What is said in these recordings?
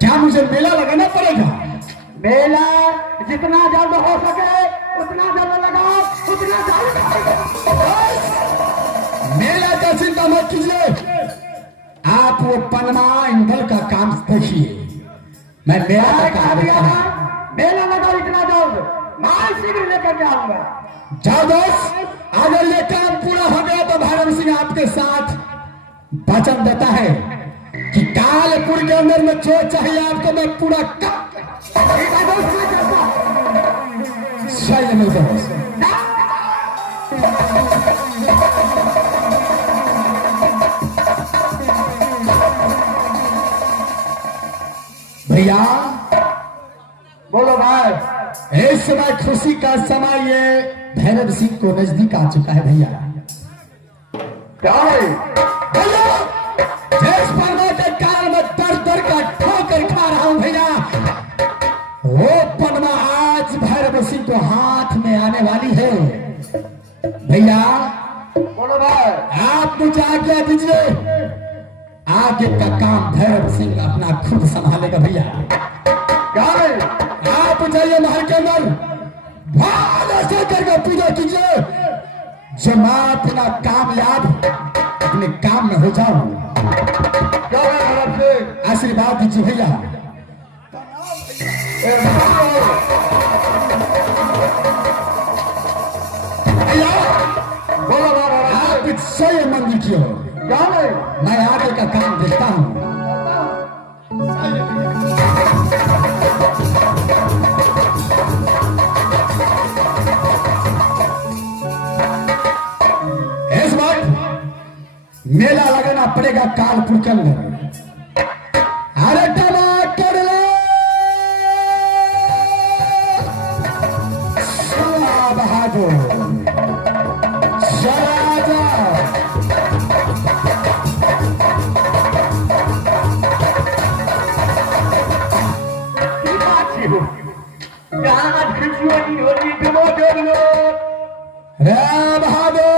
क्या मुझे मेला लगाना पड़ेगा? मेला जितना जल्द हो सके उतना जल्द लगाओ, उतना जल्द। मेला का चिंता मत कीजिए, आप वो पनमा इंदल का काम देखिए, मैं मेला का काम देखता हूं। मेला लगाओ इतना जल्द, मैं शीघ्र लेकर के आऊंगा। जाओ दोस्त, अगर ये काम पूरा हो गया तो भैरव सिंह आपके साथ वचन देता है कि कालपुर के अंदर में जो चाहिए आपको मैं पूरा सही मिलता हूँ। भैया बोलो भाई। इस समय खुशी का समय ये भैरव सिंह को नजदीक आ चुका है भैया। क्या है भैया, जिस परमा के कारण मैं दर दर का ठोकर खा रहा हूं भैया, वो परमा आज भैरव सिंह को हाथ में आने वाली है। भैया बोलो भाई। आप मुझे आज्ञा दीजिए, आगे का काम भैरव सिंह अपना खुद संभालेगा भैया। क्या है? आप जाइए महल के अंदर, भालो से करके पूजा कीजिए, जो मैं अपना कामयाब अपने काम में हो जाऊं। क्या है भैरव सिंह? आशीर्वाद दीजिए भैया। भैया बोलो भाई। आप स्वयं मंदिर की हो, क्या है? मैं आगे का काम देखता हूं। इस वक्त मेला लगाना पड़ेगा कालपुर के अंदर। अरे टमाटर लो, बहादुर राजा। रे बहादुर,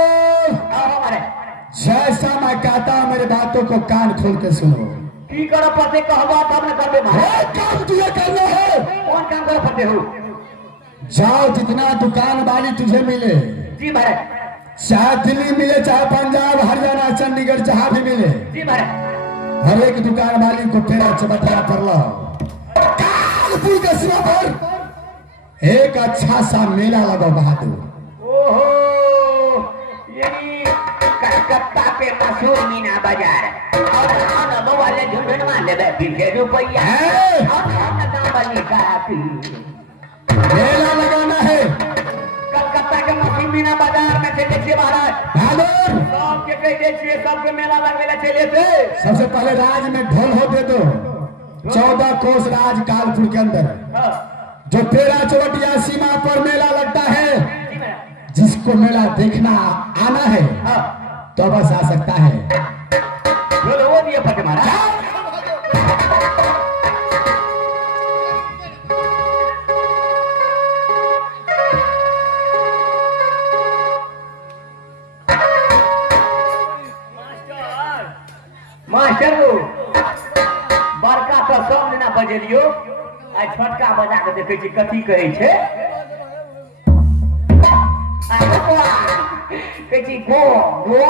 जैसा मैं कहता हूं मेरे बातों को कान खोल के सुनो। की करो पते कहबा तब न करबे भाई। वो काम तुझे करना है। कौन काम करो पते हो? जाओ, जितना दुकान वाली तुझे मिले, जी भाई। चाहे दिल्ली मिले, चाहे पंजाब, हरियाणा, चंडीगढ़, जहां भी मिले, जी भाई। हर एक दुकान वाली को फेरा चबतरा कर लो। कालपुर के सीमा पर एक अच्छा सा मेला लगाओ बहादुर। ओहो, यही कलकत्ता के मशहूर मीना बाजार और हम वाले झुंझुन मान ले 20 रुपया है। और हम गांव वाली काफी मेला लगाना है कलकत्ता के मशहूर मीना बाजार में से देखिए महाराज, बहादुर। सबके कह देखिए सबके मेला लगने ला चले थे। सबसे पहले राज में ढोल हो दे दो। 14 कोस राज कालपुर के अंदर जो 13 चौटिया सीमा पर मेला लगता है, जिसको मेला देखना आना है तो बस आ सकता है। वो दिए फटे महाराज। मास्टर बड़का तो सब दिना बजेलियो, आ छोटका बजा के देखे छी कथी कहै छै। कहै छी गो गो।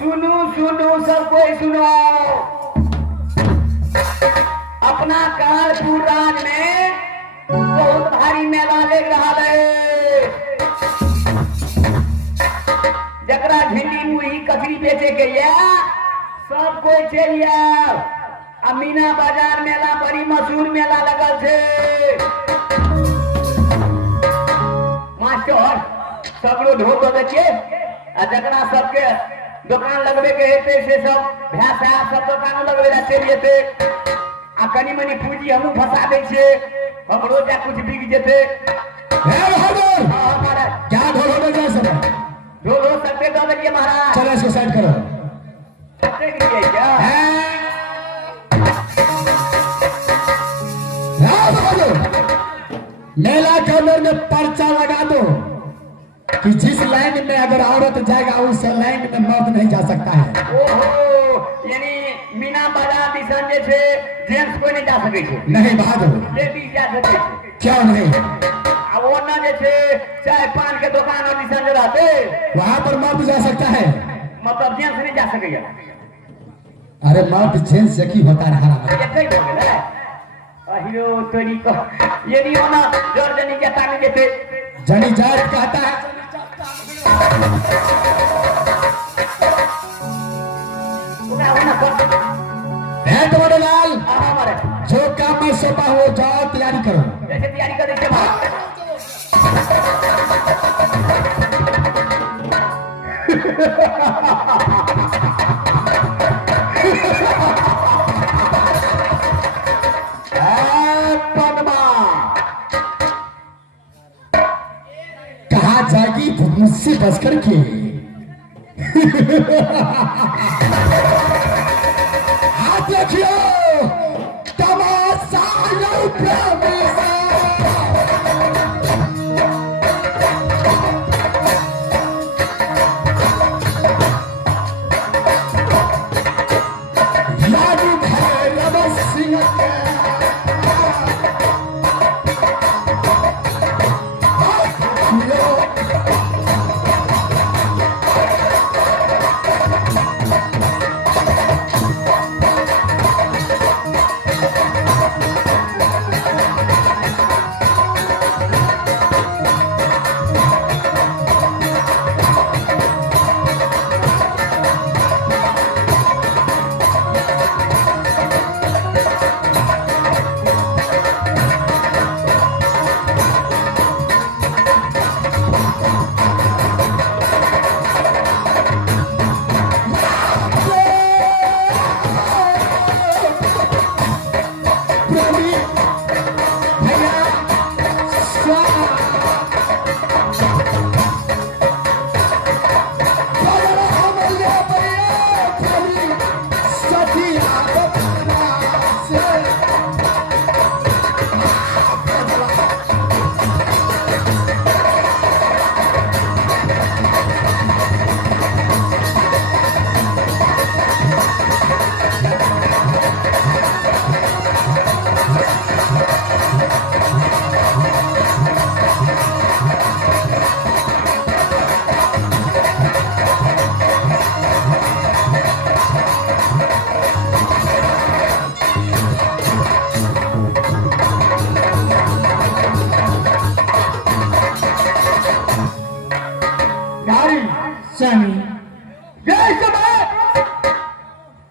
सुनू सुनू सब कोई सुनो, अपना कानपुर राज में बहुत भारी मेला लग रहा है। जकरा भिंडी मुही कचरी बेचे के या सब कोई चल आओ। अमीना बाजार मेला बड़ी मशहूर मेला लगल छे। मास्टर सगरो ढोल बजे के आ जकरा सबके दुकान लगबे के हेते से सब भैंसा सब दुकान लगबे ला चल जेते। आ कनी मनी पूंजी हमहू फंसा दे छे, हमरो जा कुछ बिक जेते। हमारा क्या ढोल हो गया सब? ढोल हो सकते तो देखिए महाराज। चलो इसको साइड करो। देख लिए क्या? मेला के अंदर में पर्चा लगा दो कि जिस लाइन में अगर औरत जाएगा उस लाइन में मर्द नहीं जा सकता है। ओहो सके छे नहीं बहादुर, लेडीज जा सके छे क्यों नहीं? अब वो ना जे छे चाय पान के दुकान और निशान जो रहते वहां पर मर्द जा सकता है, मतलब जेंट्स नहीं जा सके अरे मर्द जेंट्स यकी होता है हमारा। ये कई हो गया अहियो तोरी को ये नहीं होना जोर जनी के ताने देते जनी जाट कहता है उना उना कर है तुम्हारे लाल, हमारे जो काम में सौंपा हो जाओ तैयारी करो। ऐसे तैयारी कर देते भाग कहा जाएगी मुझसे बस करके आप देखियो तमाशा लो प्रेमी से। यादव भैरव सिंह के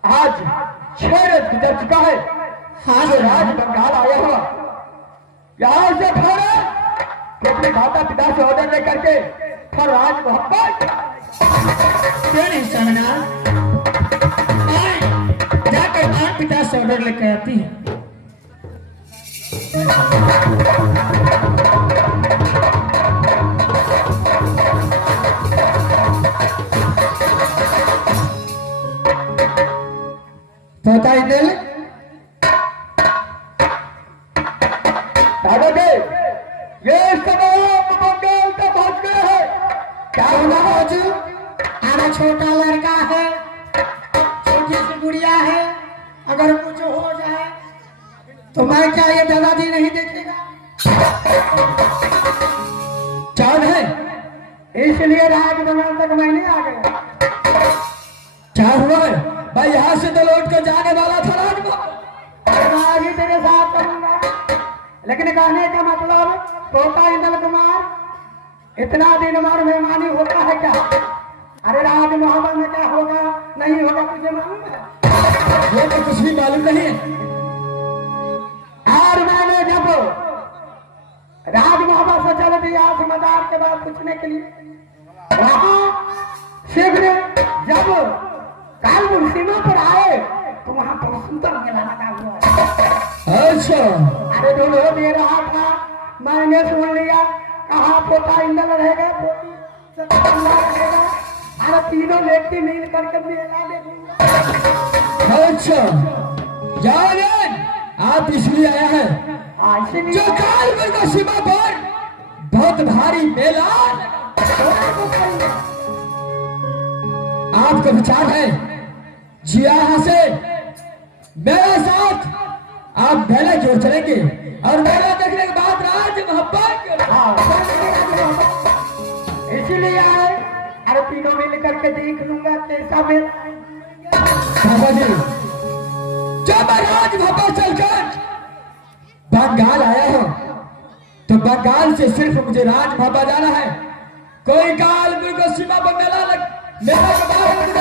आज 6 रोज गुजर चुका है। हाँ जो राज बंगाल आया हुआ यहाँ से भारत कि अपने माता पिता से ऑर्डर लेकर के फिर राज मोहब्बत क्यों नहीं समझना? जाकर माता पिता से ऑर्डर लेकर आती है। तोता ही दिल दादा के ये सब बंगाल का पहुंच गया है। क्या होगा बाजू? अरे छोटा लड़का है, छोटी सी गुड़िया है, अगर कुछ हो जाए तो मैं क्या ये दादाजी नहीं देखेगा? चाँद है इसलिए राज बंगाल तक मैं नहीं आ गया। क्या हुआ है भाई? यहाँ से तो लौट कर जाने वाला था राज को। मैं भी तेरे साथ करूंगा, लेकिन कहने का मतलब तोता इंदल कुमार इतना दिन भर मेहमानी होता है क्या? अरे राज मोहब्बत में क्या होगा नहीं होगा तुझे मालूम है? ये तो कुछ भी मालूम नहीं है। और मैंने जब राज मोहब्बत से चल दिया समझदार के बाद पूछने के लिए वहां शीघ्र जब कालपुर सीमा पर आए तो वहां बहुत सुंदर मेला लगा हुआ है। अच्छा अरे ढोलो दे रहा था, मैंने सुन लिया कहा पोता इंदल रहेगा, पोती सतंगा रहेगा। अरे तीनों व्यक्ति मिल करके मेला देखूंगा। अच्छा जान आप इसलिए आया है इसीलिए जो कालपुर का सीमा पर बहुत भारी मेला। आपका विचार है जी यहाँ से मेरे साथ आप मेला की ओर चलेंगे और मेला देखने के बाद राज मोहब्बत की ओर। हाँ, इसीलिए आए। अरे तीनों मिल करके देख लूंगा कैसा मेला है। बाबा जी, जब मैं राज मोहब्बत चलकर बंगाल आया हूं तो बंगाल से सिर्फ मुझे राज मोहब्बत जाना है। कोई काल को सीमा पर मेला के बाद मुझे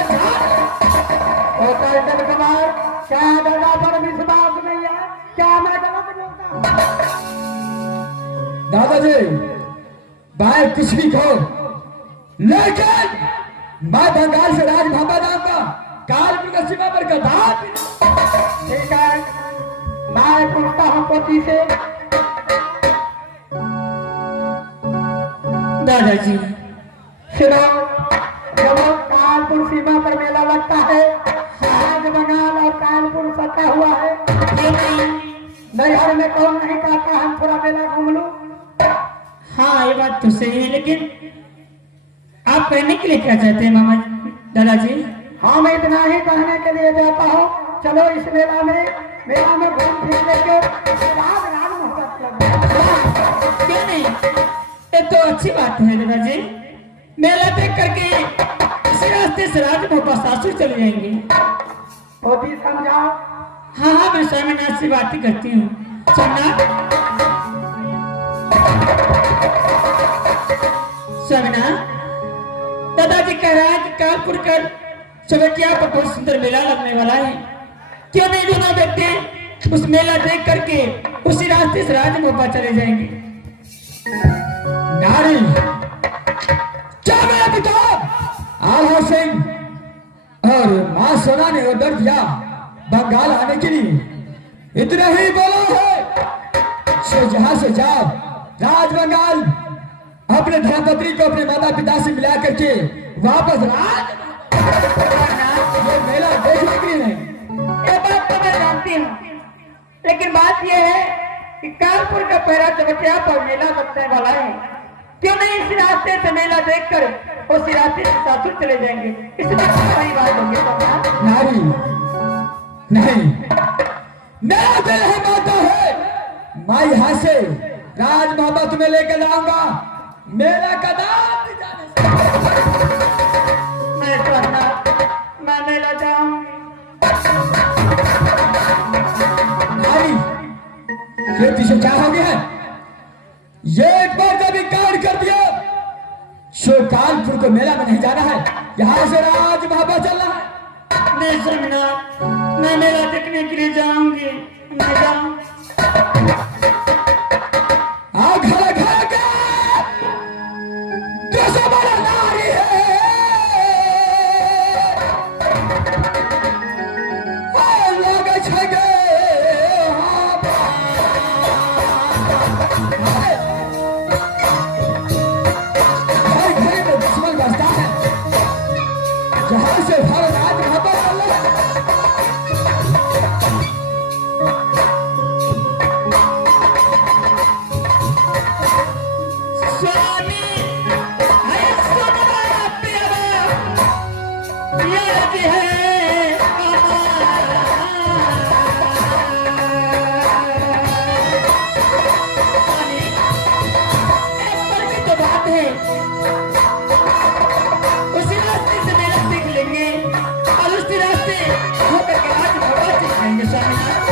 टंडन कुमार, क्या दादा पर विश्वास नहीं है? क्या मैं गलत बोलता हूँ? दादाजी, भाई कुछ भी कहो, लेकिन मैं बंगाल से राज मोहब्बत आऊंगा। कालपुर का सीमा पर गद्दार। ठीक है, मैं पूछता हूँ पोती से। दादाजी, सुनो, जब कानपुर सीमा पर मेला लगता है, आज बंगाल और कानपुर सटा हुआ है। नैहर में कौन नहीं कहता हम थोड़ा मेला घूम लूं? हाँ ये बात तो सही है, लेकिन आप कहने के लिए क्या चाहते हैं मामा दादाजी? हाँ, मैं इतना ही कहने के लिए जाता हूँ। चलो इस मेला में घूम फिर लेके राज मोहब्बत लगे। क्यों नहीं, ये तो अच्छी बात है दादाजी। मेला देख करके इसी रास्ते से राज मोहब्बत सासुर चले जाएंगे। पोती समझाओ। हाँ हाँ, मैं स्वामीनाथ से बात ही करती हूँ। स्वामीनाथ, दादाजी कह रहा है कि कानपुर कर चवटिया पर बहुत सुंदर मेला लगने वाला है। क्यों नहीं दोनों व्यक्ति उस मेला देख करके उसी रास्ते से राज मोहब्बत चले जाएंगे? नारी, क्या मेरा किताब आल्हा सिंह और मां सोना ने ऑर्डर दिया बंगाल आने के लिए। इतना ही बोलो है सो जहां से जाओ राज बंगाल अपने धर्मपत्नी को अपने माता पिता से मिला करके वापस राज ये मेला देखने के लिए नहीं। ये बात तो मैं जानती हूँ, लेकिन बात यह है कि कानपुर का पहरा चवटिया पर मेला लगने वाला है। क्यों नहीं इस रास्ते से मेला देखकर उसी रास्ते से सासुर चले जाएंगे? इसमें बड़ी बात होगी। नारी, नहीं, मेरा दिल है माता है। मैं यहाँ से राज मोहब्बत तुम्हें लेकर जाऊंगा मेला का दाम भी जाने से। मैं मेला जाऊंगी। नारी, ये पीछे क्या हो गया है? ये एक बार जब इनकार कर दिया सो कानपुर को मेला में नहीं जाना है, यहाँ से राज मोहब्बत चलना है। नहीं स्वामीनाथ, मैं मेला देखने के लिए जाऊंगी। मैं जाऊंगी। घर घर के कैसे बड़ा नारी है, लोग छगे दुश्मन बसता है जहां से भारत आज मोहब्बत कर ले। स्वामी, अरे स्वामी प्यारा, ये राजी है तो बात है, उसी रास्ते से मेरा देख लेंगे और उसी रास्ते होकर के आज भगवान से जाएंगे। स्वामीनाथ,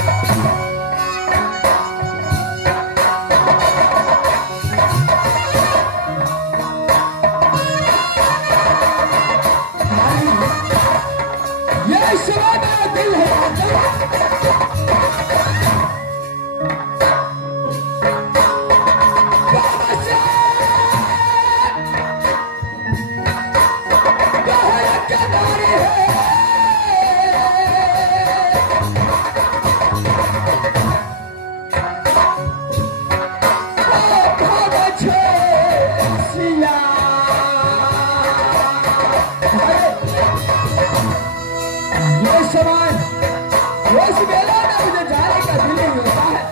ये सिवा मेरा दिल है ये सवाल उस मेला में मुझे जाने का दिल नहीं होता है।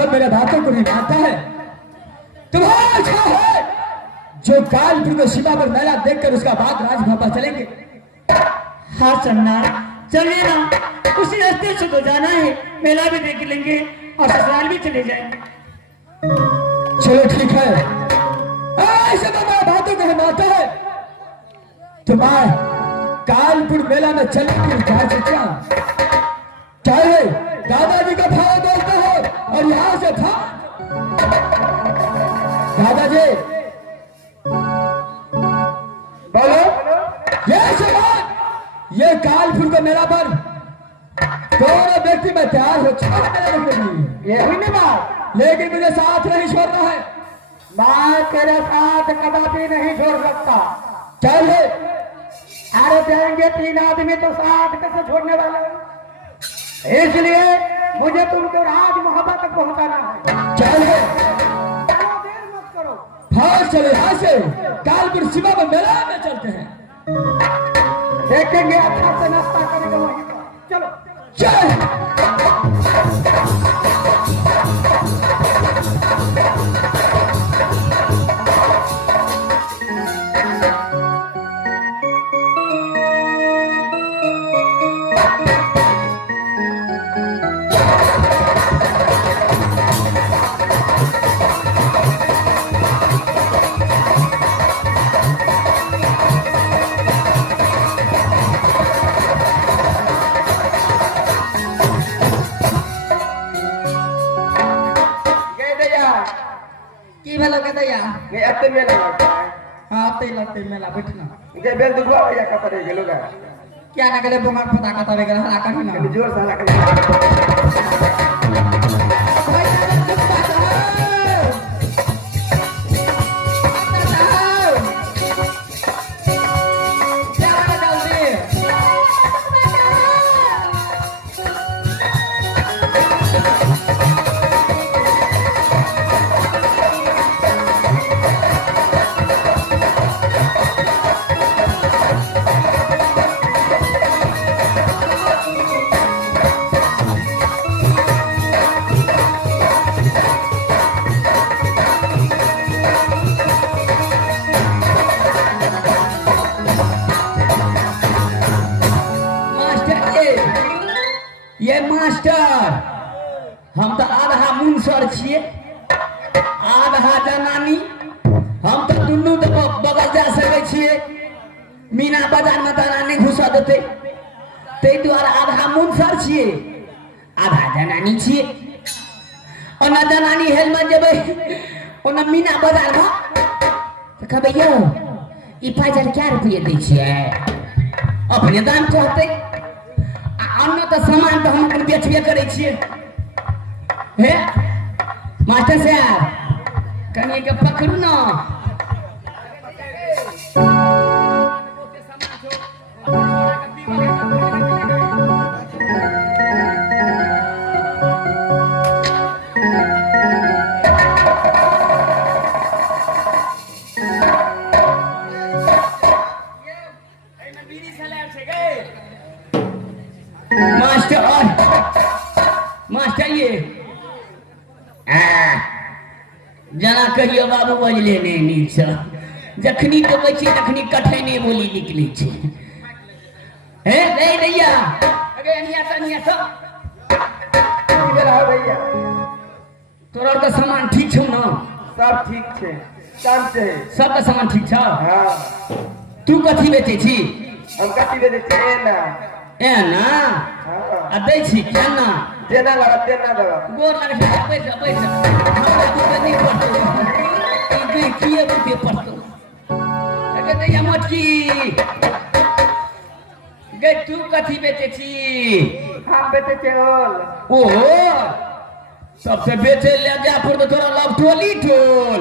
सब मेरे बातों को नहीं मानता है। तुम्हारा अच्छा है जो कालपुर के सीमा पर मेला देखकर उसका बाद राजभवन चलेंगे। हाँ चन्ना, चलिए ना, उसी रास्ते से तो जाना है, मेला भी देख लेंगे और ससुराल भी चले जाएंगे। चलो ठीक है, ऐसे तो मेरे बातों को मानता है। तुम्हारे कालपुर मेला में चलने की इजाजत क्या है? दादाजी का भाव बोलते हो और यहाँ से था दादाजी बोलो। ये कालपुर का मेला पर दोनों व्यक्ति में तैयार हो चुका है। ये हुई ना बात, लेकिन मुझे साथ नहीं छोड़ना है। मैं तेरे साथ कदापि नहीं छोड़ सकता। चल अरे जाएंगे 3 आदमी तो साथ कैसे छोड़ने वाले हो? इसलिए मुझे तुमको राजमहल तक पहुंचाना है। चल देर मत करो, फास्ट चले यहाँ से कालपुर सीमा में मेला में चलते हैं। देखेंगे अच्छा से नाश्ता करेंगे वहीं पर। चलो चल की भला कहता या नहीं अब तो मेला लगता है। हाँ ते लगते मेला बैठना ये बेल दुखवा भैया का पड़े गेलो गा क्या ना करे बुमार पता का तरे गला का ही ना जोर से हला कर। ये मास्टर हम तो आधा मुंसर छिए आधा जनानी। हम तो दुनू तो बगल जा सके छिए। मीना बाजार में तना नहीं घुसा देते, ते द्वारा आधा मुंसर छिए आधा जनानी छिए। और ना जनानी हेल में जेबे और ना मीना बाजार में तो कहबे यो ई पाजर क्या रुपये दै छिए अपने दाम कहते। अन्य तो सामान तो हम अपन बेचबे करे छिए। हे मास्टर साहब कनिए के पकड़ू ना। मास्टर ये जना कहियो बाबू बजले नहीं नीक से जखनी तो बची तखनी कठे नहीं बोली निकली छे। हे नहीं भैया अगे अनिया सब इधर आओ भैया। तोरा का सामान ठीक छौ ना? सब ठीक छे, काम छे, सब का सामान ठीक छौ? हां। तू कथी बेचे छी? हम कथी बेचे छी ना? ए ना हां आ दै छी क्या ना? देना लगा देना लगा गोर लगे छै पैसा पैसा हमरा तू के नहीं पड़तो ई दे किए रुपए पड़तो। अगे दैया मटकी गे तू कथी बेचे छी? हम बेचे छे ओल। ओहो सबसे बेचे ले जा पर तो तोरा लव टोली टोल।